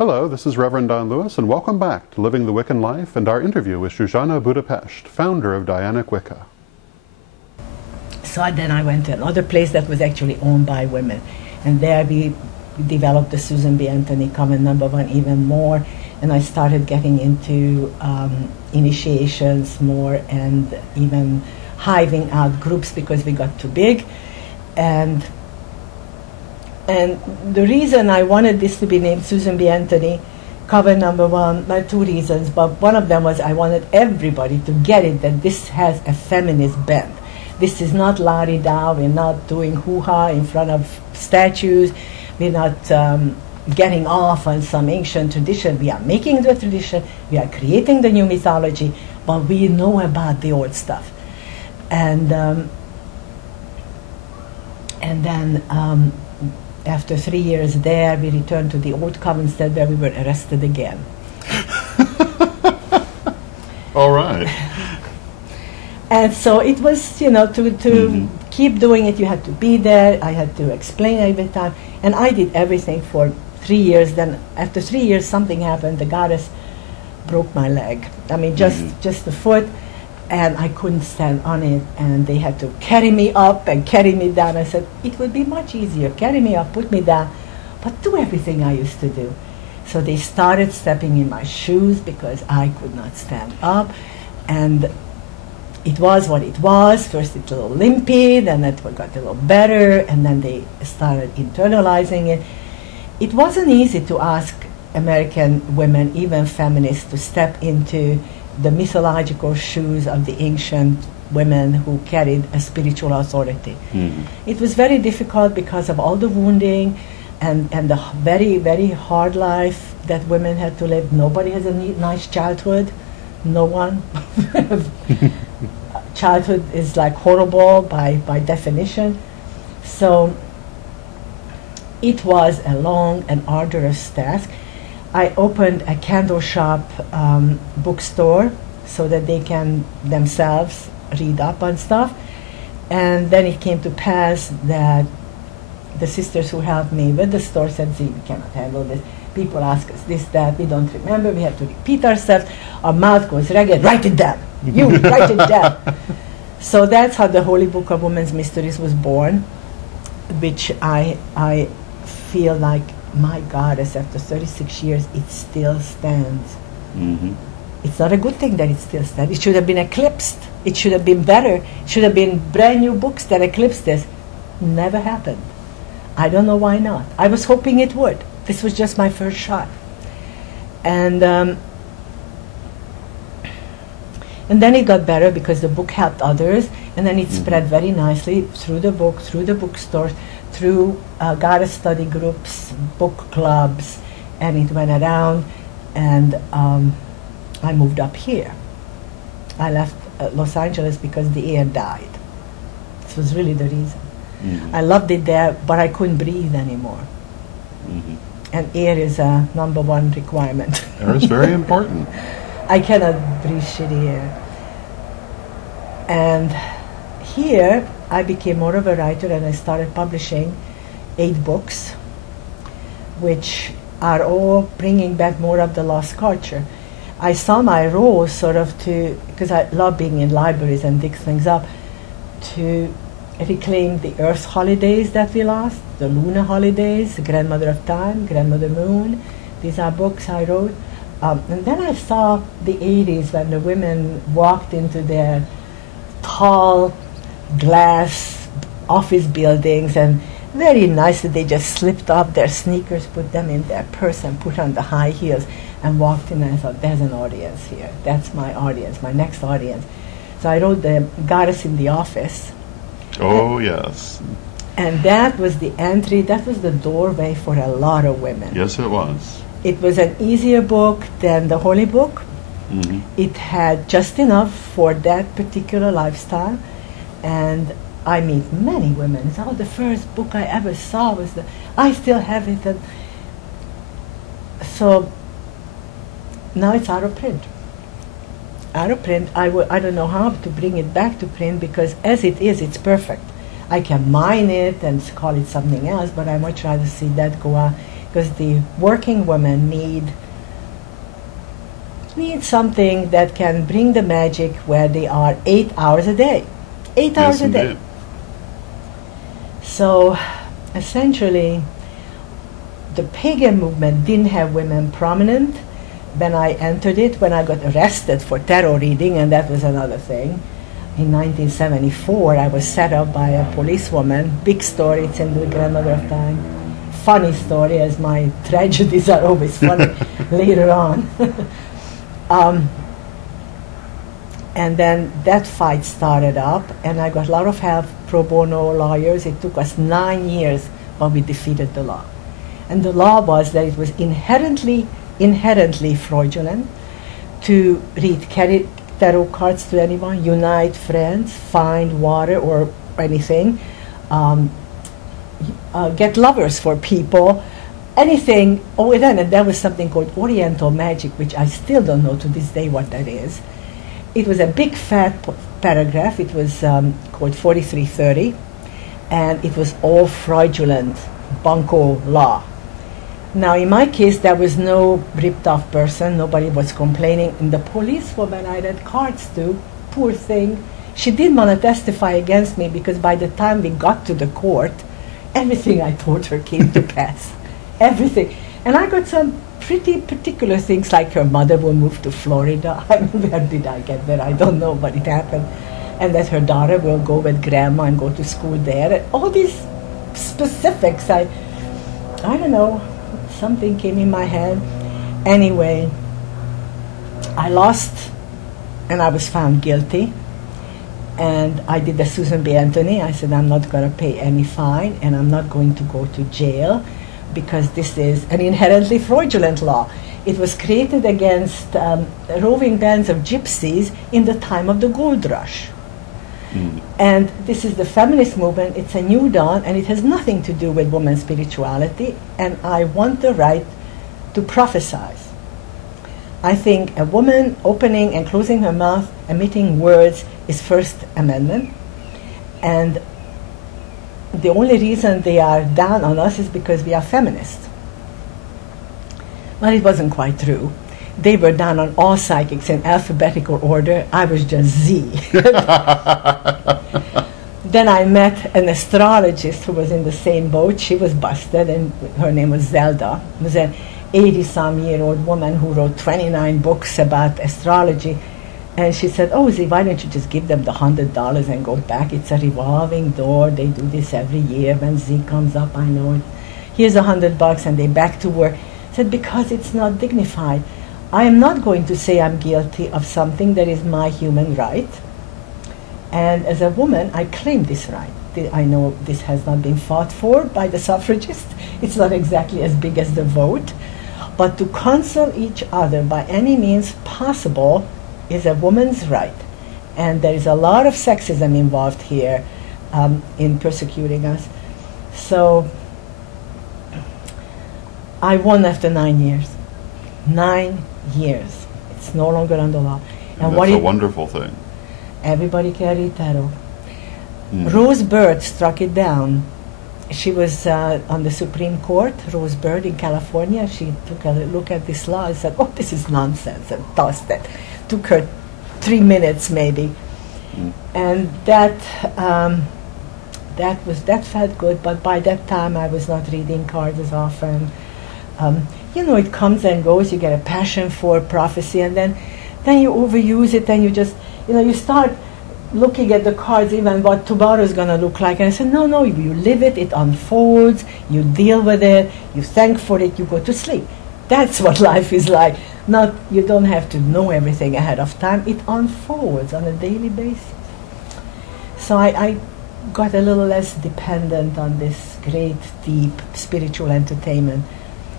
Hello, this is Reverend Don Lewis, and welcome back to Living the Wiccan Life and our interview with Zsuzsanna Budapest, founder of Dianic Wicca. So then I went to another place that was actually owned by women, and there we developed the Susan B. Anthony Coven #1 even more, and I started getting into initiations more and even hiving out groups because we got too big. And the reason I wanted this to be named Susan B. Anthony Coven #1, there are two reasons, but one of them was I wanted everybody to get it that this has a feminist bent. This is not la-di-da, we're not doing hoo-ha in front of statues, we're not getting off on some ancient tradition. We are making the tradition, we are creating the new mythology, but we know about the old stuff. And then after 3 years there, we returned to the old Covenstead where we were arrested again. All right. And so it was, to keep doing it, you had to be there. I had to explain every time. And I did everything for 3 years. Then after 3 years, something happened. The goddess broke my leg. I mean, just the foot. And I couldn't stand on it. And they had to carry me up and carry me down. I said, it would be much easier. Carry me up, put me down, but do everything I used to do. So they started stepping in my shoes because I could not stand up. And it was what it was. First it's a little limpy, then it got a little better, and then they started internalizing it. It wasn't easy to ask American women, even feminists, to step into the mythological shoes of the ancient women who carried a spiritual authority. It was very difficult because of all the wounding and the very, very hard life that women had to live. Nobody has a nice childhood. No one. Childhood is like horrible by definition. So it was a long and arduous task. I opened a candle shop bookstore so that they can themselves read up on stuff. And then it came to pass that the sisters who helped me with the store said, "See, we cannot handle this. People ask us this, that, we don't remember, we have to repeat ourselves. Our mouth goes ragged, write it down. You write it down." So that's how the Holy Book of Women's Mysteries was born, which I feel like, my goddess, after 36 years, it still stands. It's not a good thing that it still stands. It should have been eclipsed. It should have been better. It should have been brand new books that eclipsed this. Never happened. I don't know why not. I was hoping it would. This was just my first shot. And then it got better because the book helped others, and then it spread very nicely through the book, through the bookstores, through goddess study groups, book clubs, and it went around, and I moved up here. I left Los Angeles because the air died. This was really the reason. I loved it there, but I couldn't breathe anymore. And air is a #1 requirement. Air is very important. I cannot breathe shitty air. And here, I became more of a writer, and I started publishing 8 books, which are all bringing back more of the lost culture. I saw my role sort of because I love being in libraries and dig things up, to reclaim the Earth holidays that we lost, the lunar holidays, Grandmother of Time, Grandmother Moon. These are books I wrote. And then I saw the 80s when the women walked into their tall glass office buildings, and very nicely they just slipped off their sneakers, put them in their purse, and put on the high heels and walked in, and I thought, there's an audience here. That's my audience, my next audience. So I wrote The Goddess in the Office. Oh, yes. And that was the entry, that was the doorway for a lot of women. Yes, it was. It was an easier book than the Holy Book. It had just enough for that particular lifestyle, and I meet many women. It's the first book I ever saw was I still have it. And so now it's out of print. Out of print. I don't know how to bring it back to print, because as it is, it's perfect. I can mine it and call it something else, but I much rather see that go out because the working women need something that can bring the magic where they are 8 hours a day. 8 hours a day. So essentially, the pagan movement didn't have women prominent. When I entered it, when I got arrested for tarot reading, and that was another thing. In 1974, I was set up by a policewoman. Big story, it's in the Grandmother of Time. Funny story, as my tragedies are always funny later on. And then that fight started up, and I got a lot of help, pro bono lawyers. It took us 9 years, but we defeated the law. And the law was that it was inherently fraudulent to read tarot cards to anyone, unite friends, find water or anything, get lovers for people, anything. Oh, and then there was something called Oriental magic, which I still don't know to this day what that is. It was a big fat paragraph. It was called 4330, and it was all fraudulent, bunco law. Now, in my case, there was no ripped-off person. Nobody was complaining. And the policewoman I read cards to, poor thing, she didn't want to testify against me because by the time we got to the court, everything I told her came to pass. Everything. And I got some pretty particular things, like her mother will move to Florida. I mean, where did I get there? I don't know, but it happened. And that her daughter will go with grandma and go to school there. And all these specifics, I don't know. Something came in my head. Anyway, I lost, and I was found guilty. And I did the Susan B. Anthony. I said, I'm not going to pay any fine, and I'm not going to go to jail, because this is an inherently fraudulent law. It was created against roving bands of gypsies in the time of the gold rush. And this is the feminist movement. It's a new dawn, and it has nothing to do with women's spirituality, and I want the right to prophesy. I think a woman opening and closing her mouth, emitting words, is First Amendment, and the only reason they are down on us is because we are feminists. Well, it wasn't quite true. They were down on all psychics in alphabetical order. I was just Z. Then I met an astrologist who was in the same boat. She was busted, and her name was Zelda. It was an 80-some-year-old woman who wrote 29 books about astrology. And she said, oh, Z, why don't you just give them the $100 and go back? It's a revolving door. They do this every year. When Z comes up, I know it. Here's $100, and they back to work. I said, because it's not dignified. I am not going to say I'm guilty of something that is my human right. And as a woman, I claim this right. I know this has not been fought for by the suffragists. It's not exactly as big as the vote. But to counsel each other by any means possible is a woman's right. And there is a lot of sexism involved here in persecuting us. So I won after 9 years. 9 years. It's no longer under law. And that's a wonderful thing. Everybody can read tarot. Rose Bird struck it down. She was on the Supreme Court, Rose Bird in California. She took a look at this law and said, oh, this is nonsense, and tossed it. Took her 3 minutes maybe. And that felt good, but by that time I was not reading cards as often. You know, it comes and goes. You get a passion for prophecy, and then you overuse it, and you just, you start looking at the cards, even what tomorrow is going to look like. And I said, no, you live it, it unfolds, you deal with it, you thank for it, you go to sleep. That's what life is like. Not, you don't have to know everything ahead of time. It unfolds on a daily basis. So I got a little less dependent on this great, deep spiritual entertainment.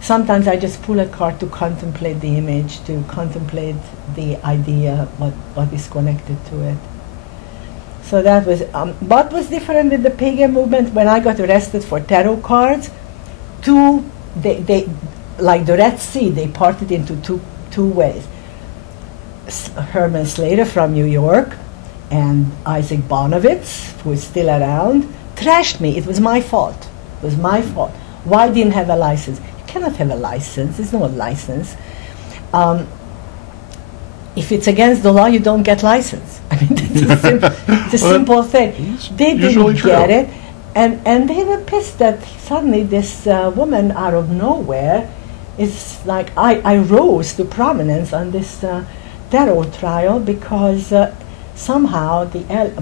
Sometimes I just pull a card to contemplate the image, to contemplate the idea, what is connected to it. So that was, what was different with the pagan movement? When I got arrested for tarot cards, they like the Red Sea, they parted into two ways. Herman Slater from New York and Isaac Bonowitz, who is still around, trashed me. It was my fault. It was my fault. Why didn't have a license? You cannot have a license. There's no license. If it's against the law, you don't get license. I mean, it's a simple thing. They didn't get it, and they were pissed that suddenly this woman out of nowhere is like, I rose to prominence on this terror trial because somehow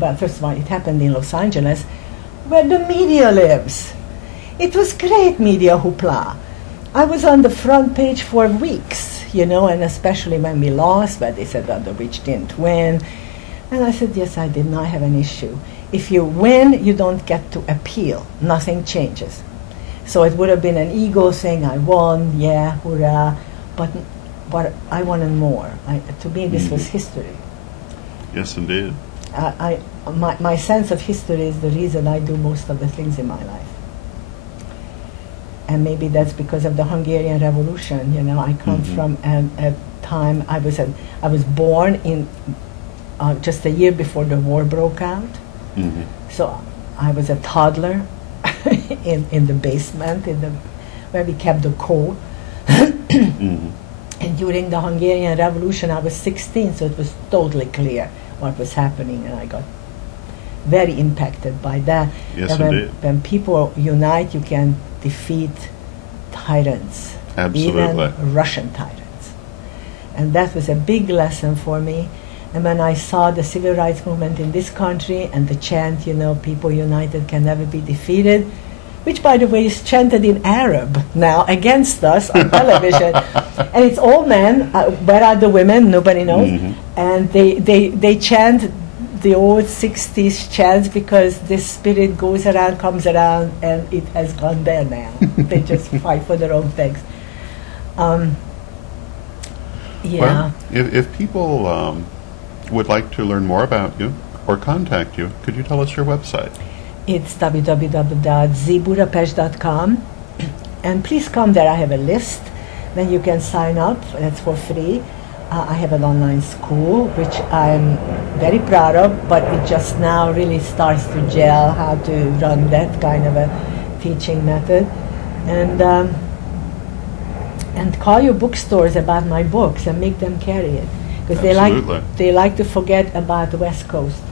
well, first of all, it happened in Los Angeles, where the media lives. It was great media hoopla. I was on the front page for weeks, you know, and especially when we lost, but they said that the witch didn't win. And I said, yes, I did not have an issue. If you win, you don't get to appeal. Nothing changes. So it would have been an ego saying, I won, yeah, hurrah. But I wanted more. To me, this was history. Yes, indeed. My sense of history is the reason I do most of the things in my life. And maybe that's because of the Hungarian Revolution. You know, I come from a time, I was born in just a year before the war broke out. So I was a toddler in the basement, where we kept the coal. And during the Hungarian Revolution, I was 16, so it was totally clear what was happening, and I got very impacted by that. Yes, that when people unite, you can defeat tyrants, even Russian tyrants. And that was a big lesson for me. And when I saw the civil rights movement in this country and the chant, you know, people united can never be defeated, which, by the way, is chanted in Arab now against us on television. And it's all men. Where are the women? Nobody knows. And they chant the old 60s chants because this spirit goes around, comes around, and it has gone there now. They just fight for their own things. Yeah. Well, if people would like to learn more about you or contact you, could you tell us your website? It's www.zbudapest.com, and please come there. I have a list. Then you can sign up. That's for free. I have an online school, which I'm very proud of, but it just now really starts to gel how to run that kind of a teaching method. And call your bookstores about my books and make them carry it, because they like to forget about the West Coast.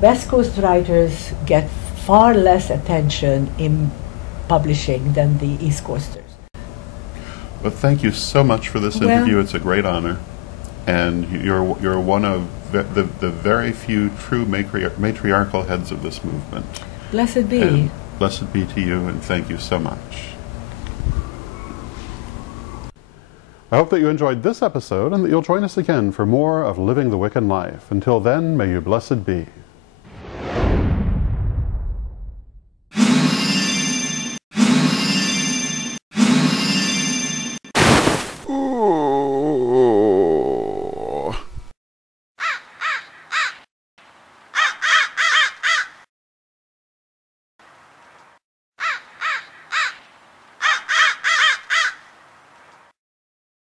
West Coast writers get far less attention in publishing than the East Coasters. Well, thank you so much for this interview. It's a great honor. And you're one of the very few true matriarchal heads of this movement. Blessed be. And blessed be to you, and thank you so much. I hope that you enjoyed this episode and that you'll join us again for more of Living the Wiccan Life. Until then, may you blessed be.